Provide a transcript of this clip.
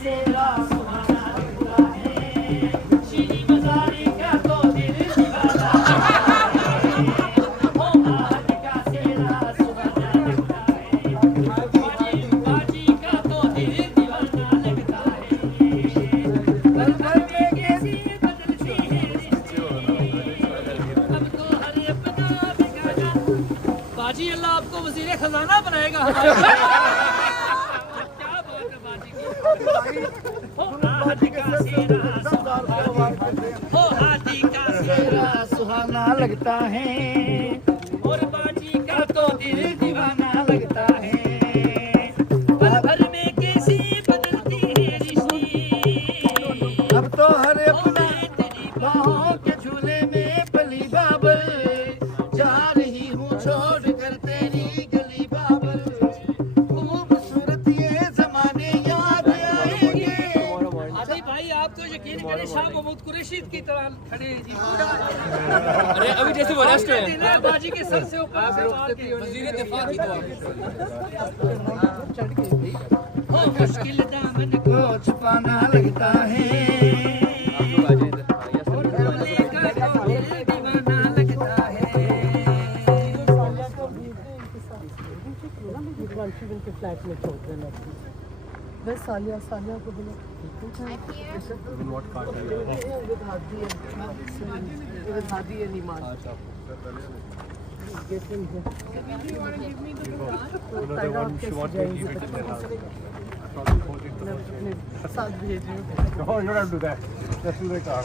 सेरा सुहाना लगता है, शीरी मजारी का तो दिल दीवाना लगता है। ओ आज का सेरा सुहाना लगता है, बाजी का तो दिल दीवाना लगता है। पल पल में कैसी बदलती है रिश्ते, अब तो हर अपना बिगाड़ा। बाजी अल्लाह आपको वज़ीर खजाना बनाएगा हमारा। क्या बात है बाजी की। ओ हाथी का सेरा सुहाना, ओ हाथी का सेरा सुहाना लगता है, और बाजी का तो दिल दीवाना लगता है। पल भर में कैसी बदलती है रिश्ते, अब तो हर अपना तेरी बाहों के झूले में पली बाबल, जा रही हूँ छोड़ कर तेरी गली बाबल। खूबसूरत ये जमाने याद आएंगे। आदि भाई आप तो यकीन करें शाह महमूद कुरैशी की तरह खड़े हैं जी। अरे अभी जैसे वो रेस्ट है बाजी के सर से ऊपर से मार के। वजीर दिफा की दुआ। ओ मुश्किल दामन को छुपाना लगता है, बोले का तो दिल दीवाना लगता है। के फ्लैट में छोड़ देना बस। सालिया सालिया को बोलो with Hadi and Iman. Get in here. You want to give me the book? She wants to keep it in the house. साथ भेज रही हूँ। No, you don't have to do that. Just do the car.